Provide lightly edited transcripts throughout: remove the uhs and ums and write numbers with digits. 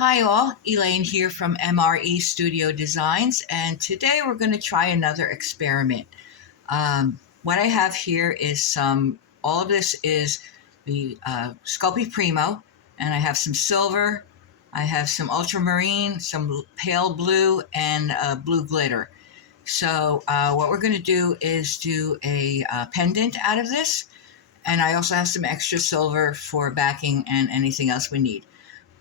Hi all, Elaine here from MRE Studio Designs, and today we're going to try another experiment. What I have here is all of this is the Sculpey Primo, and I have some silver, I have some ultramarine, some pale blue, and blue glitter. So what we're going to do is do a pendant out of this, and I also have some extra silver for backing and anything else we need.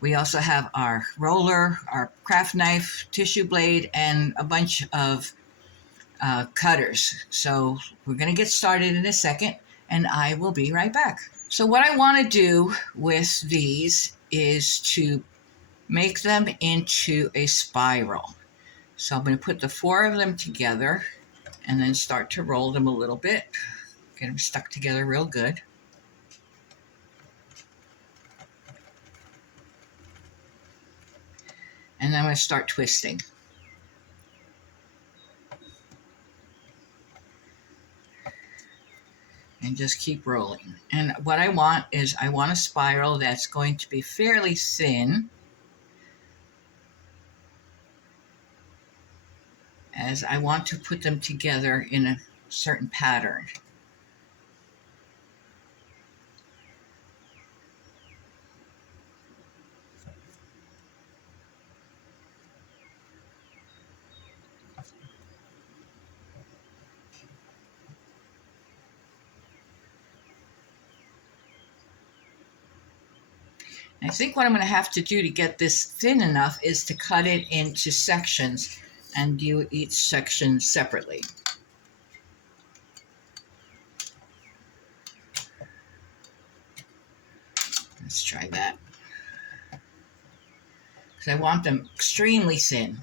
We also have our roller, our craft knife, tissue blade, and a bunch of cutters. So we're going to get started in a second, and I will be right back. So what I want to do with these is to make them into a spiral. So I'm going to put the four of them together and then start to roll them a little bit. Get them stuck together real good. And then I'm going to start twisting. And just keep rolling. And what I want is I want a spiral that's going to be fairly thin, as I want to put them together in a certain pattern. I think what I'm going to have to do to get this thin enough is to cut it into sections and do each section separately. Let's try that. Because I want them extremely thin.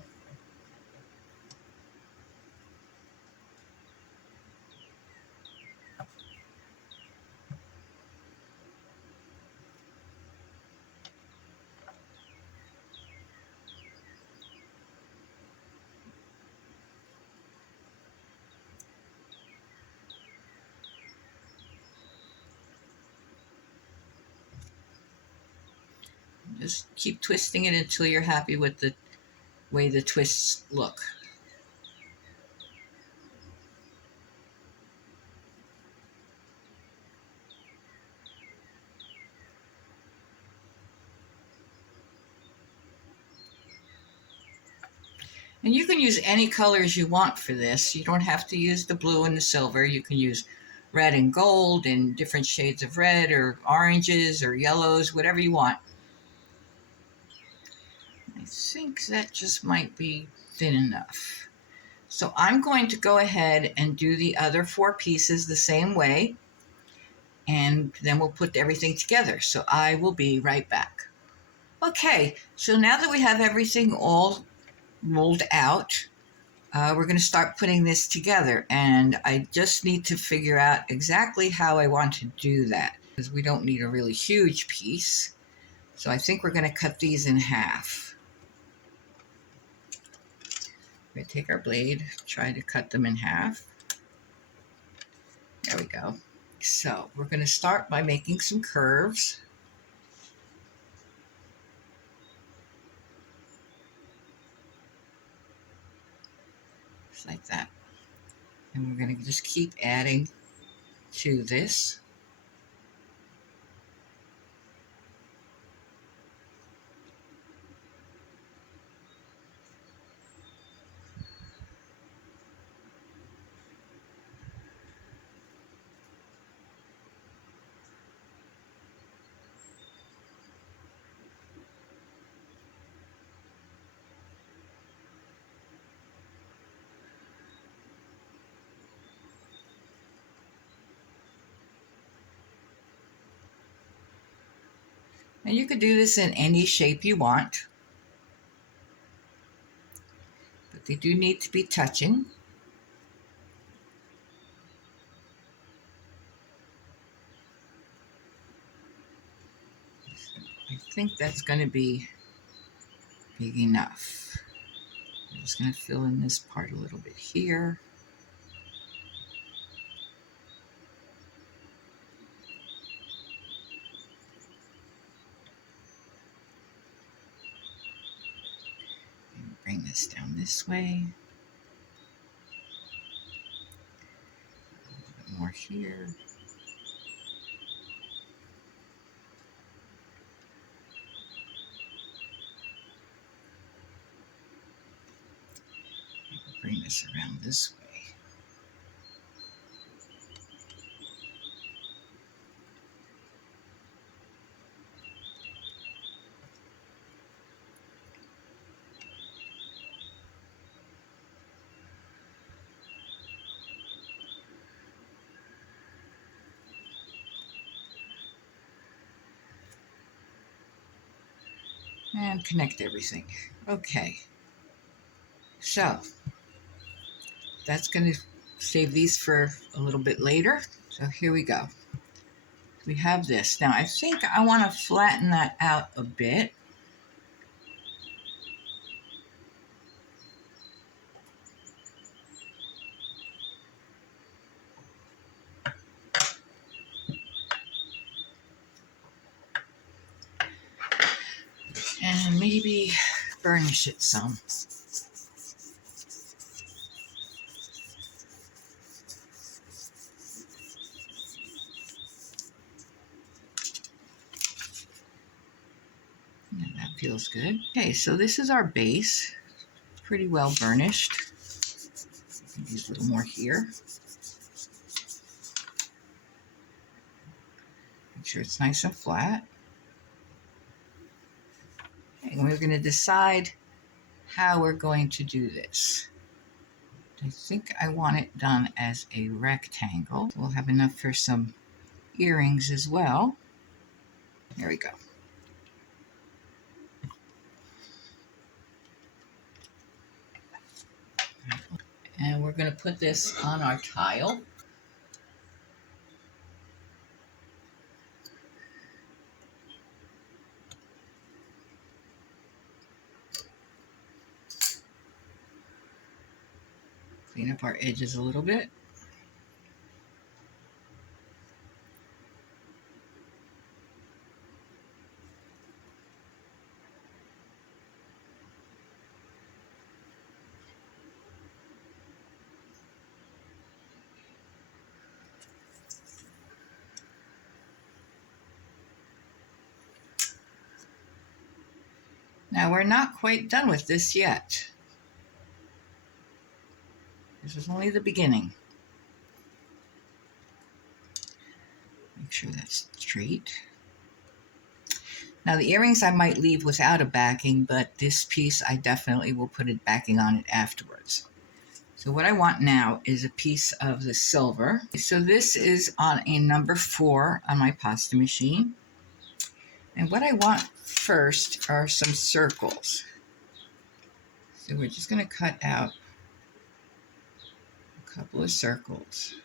Just keep twisting it until you're happy with the way the twists look. And you can use any colors you want for this. You don't have to use the blue and the silver. You can use red and gold and different shades of red or oranges or yellows, whatever you want. I think that just might be thin enough. So I'm going to go ahead and do the other four pieces the same way, and then we'll put everything together. So I will be right back. Okay, so now that we have everything all rolled out, we're going to start putting this together, and I just need to figure out exactly how I want to do that, because we don't need a really huge piece. So I think we're going to cut these in half. We're going to take our blade, try to cut them in half. There we go. So we're going to start by making some curves. Just like that. And we're going to just keep adding to this. And you could do this in any shape you want, but they do need to be touching. I think that's going to be big enough. I'm just going to fill in this part a little bit here. bring this down this way. A little bit more here. Bring this around this way. And connect everything. Okay. So that's going to save these for a little bit later. So here we go. We have this. Now I think I want to flatten that out a bit. And maybe burnish it some. And that feels good. Okay, so this is our base. Pretty well burnished. Use a little more here. Make sure it's nice and flat. Okay, and we're going to decide how we're going to do this. I think I want it done as a rectangle. We'll have enough for some earrings as well. There we go. And we're going to put this on our tile. Clean up our edges a little bit. Now we're not quite done with this yet. This is only the beginning. Make sure that's straight. Now the earrings I might leave without a backing, but this piece I definitely will put a backing on it afterwards. So what I want now is a piece of the silver. So this is on a number 4 on my pasta machine. And what I want first are some circles. So we're just going to cut out a couple of circles.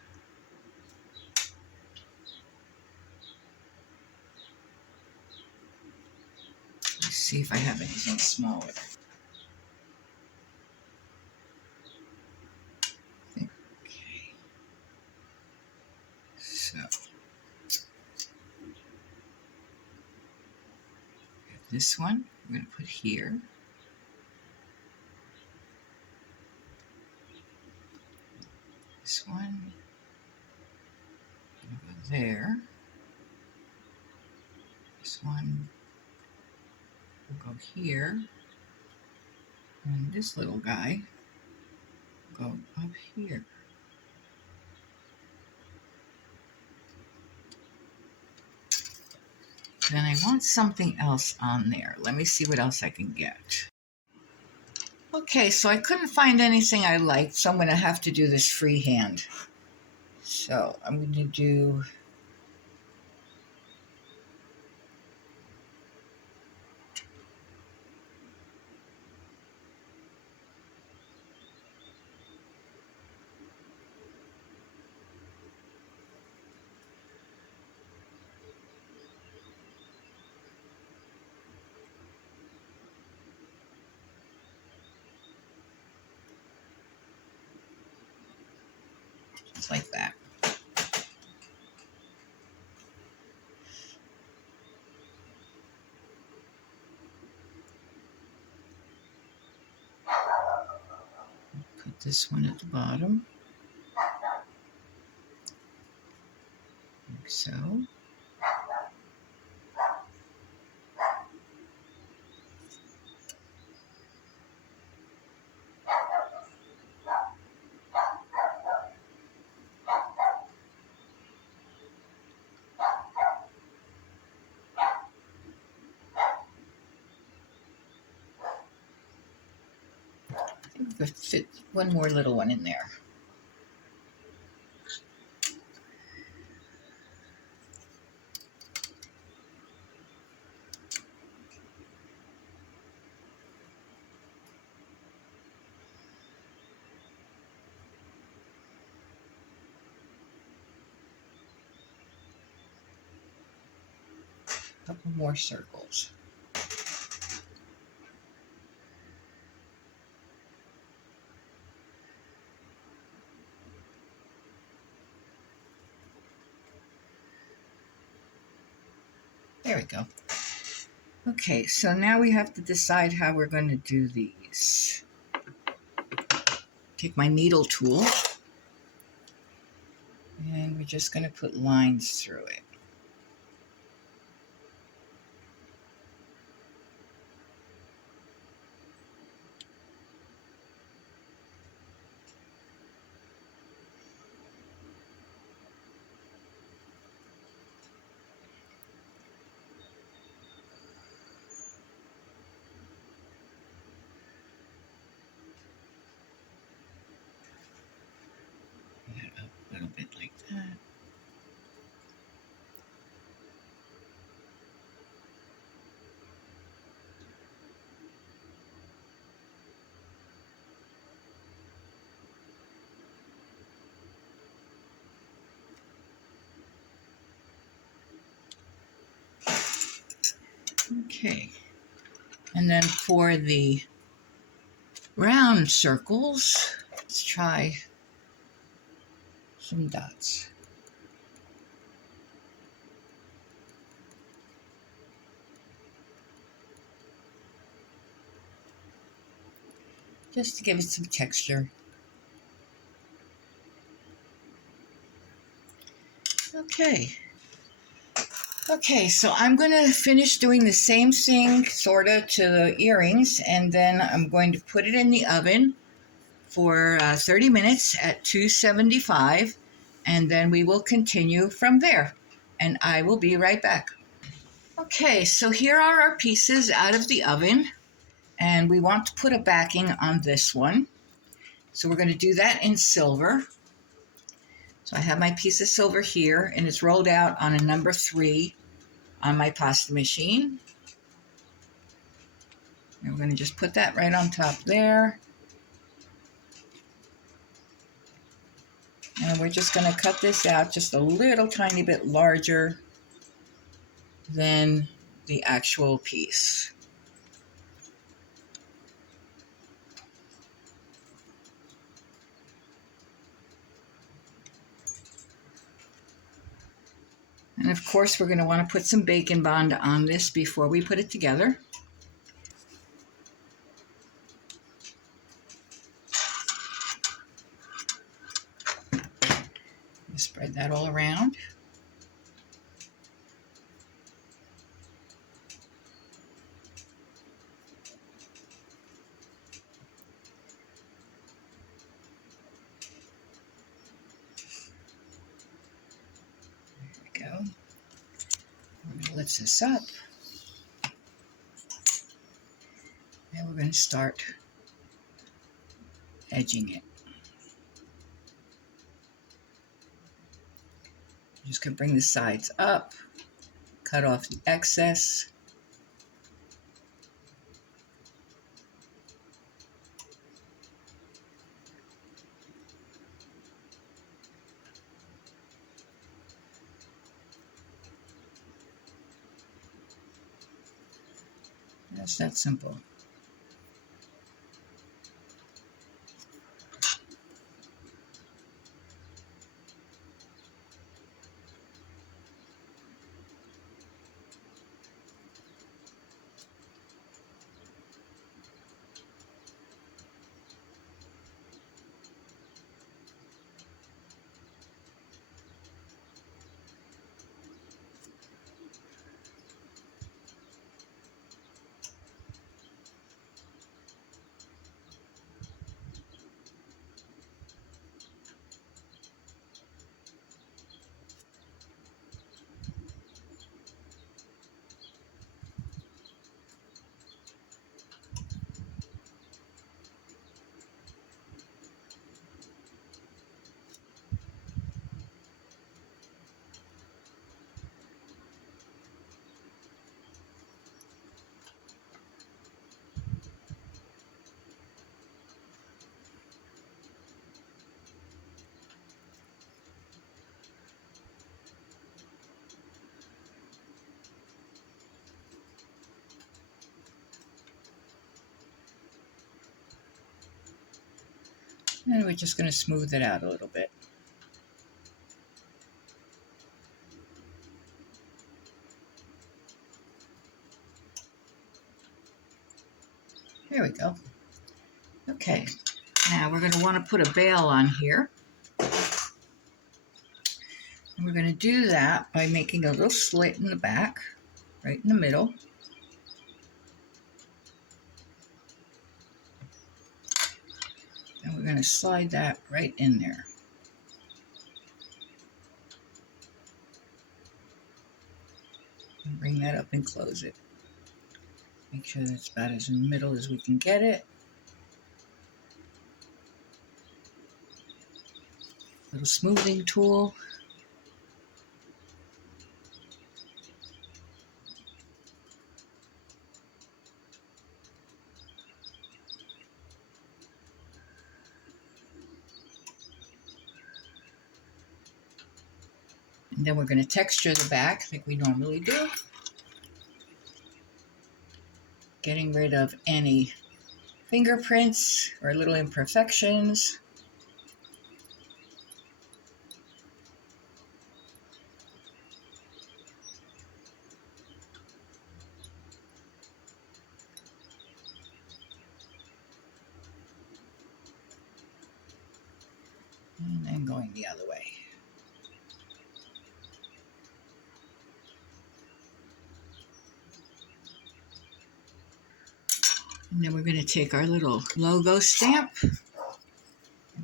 Let's see if I have anything smaller. Okay. So this one we're going to put here. This one will go there. This one will go here. And this little guy will go up here. Then I want something else on there. Let me see what else I can get. Okay, so I couldn't find anything I liked, so I'm going to have to do this freehand. So I'm going to do just like that. this one at the bottom, like so. I think we could fit one more little one in there. A couple more circles. There we go. Okay, so now we have to decide how we're going to do these. Take my needle tool, and we're just going to put lines through it. A little bit like that. Okay, and then for the round circles, let's try some dots. Just to give it some texture. Okay, so I'm going to finish doing the same thing sort of to the earrings, and then I'm going to put it in the oven for 30 minutes at 275, and then we will continue from there, and I will be right back. Okay, so here are our pieces out of the oven, and we want to put a backing on this one. So we're going to do that in silver. So I have my piece of silver here, and it's rolled out on a number 3 on my pasta machine. And we're going to just put that right on top there. And we're just going to cut this out just a little tiny bit larger than the actual piece. And of course, we're going to want to put some bacon bond on this before we put it together. Spread that all around. There we go. We're going to lift this up. And we're going to start edging it. I'm just going to bring the sides up, cut off the excess. That's that simple. And we're just going to smooth it out a little bit. There we go. Okay, now we're going to want to put a bail on here. And we're going to do that by making a little slit in the back, right in the middle. And we're going to slide that right in there. And bring that up and close it. Make sure that's about as in the middle as we can get it. Little smoothing tool. And then we're going to texture the back like we normally do. Getting rid of any fingerprints or little imperfections. And then going the other way. And then we're going to take our little logo stamp. I'm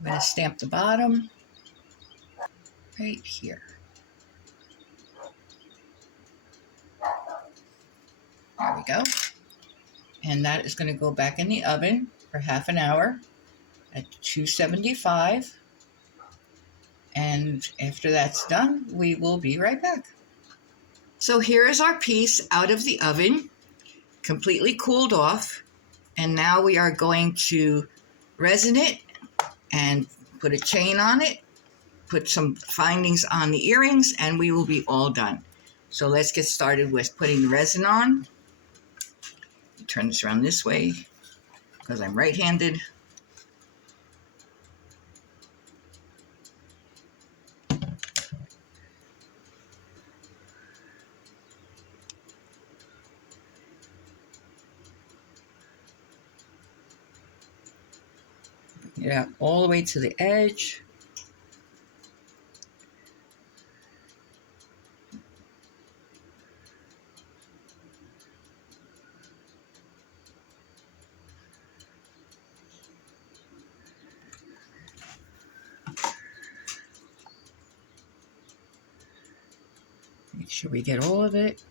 going to stamp the bottom right here. There we go. And that is going to go back in the oven for half an hour at 275. And after that's done, we will be right back. So here is our piece out of the oven, completely cooled off. And now we are going to resin it and put a chain on it, put some findings on the earrings, and we will be all done. So let's get started with putting the resin on. Turn this around this way because I'm right-handed. Get out all the way to the edge. Make sure we get all of it.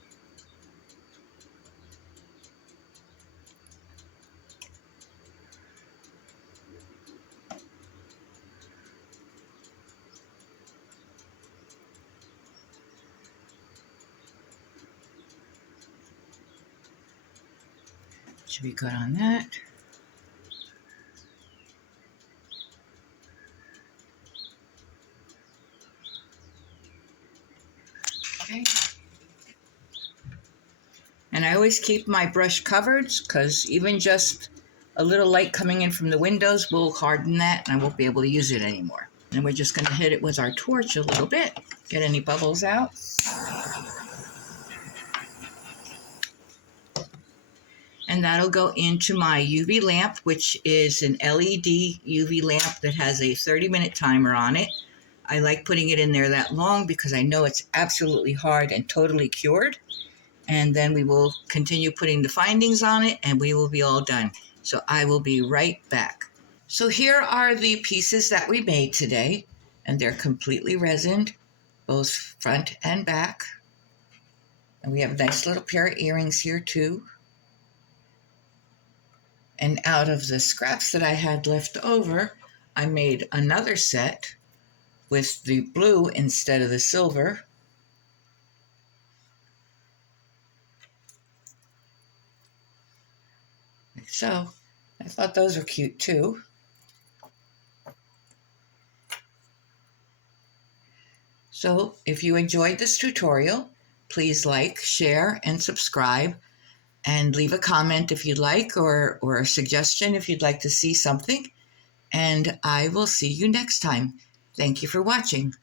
Should be good on that. Okay. And I always keep my brush covered because even just a little light coming in from the windows will harden that and I won't be able to use it anymore. And we're just going to hit it with our torch a little bit, get any bubbles out. And that'll go into my UV lamp, which is an LED UV lamp that has a 30-minute timer on it. I like putting it in there that long because I know it's absolutely hard and totally cured. And then we will continue putting the findings on it and we will be all done. So I will be right back. So here are the pieces that we made today, and they're completely resined, both front and back. And we have a nice little pair of earrings here too. And out of the scraps that I had left over, I made another set with the blue instead of the silver. Like so. I thought those were cute too. So if you enjoyed this tutorial, please like, share, and subscribe. And leave a comment if you'd like, or a suggestion if you'd like to see something. and I will see you next time. Thank you for watching.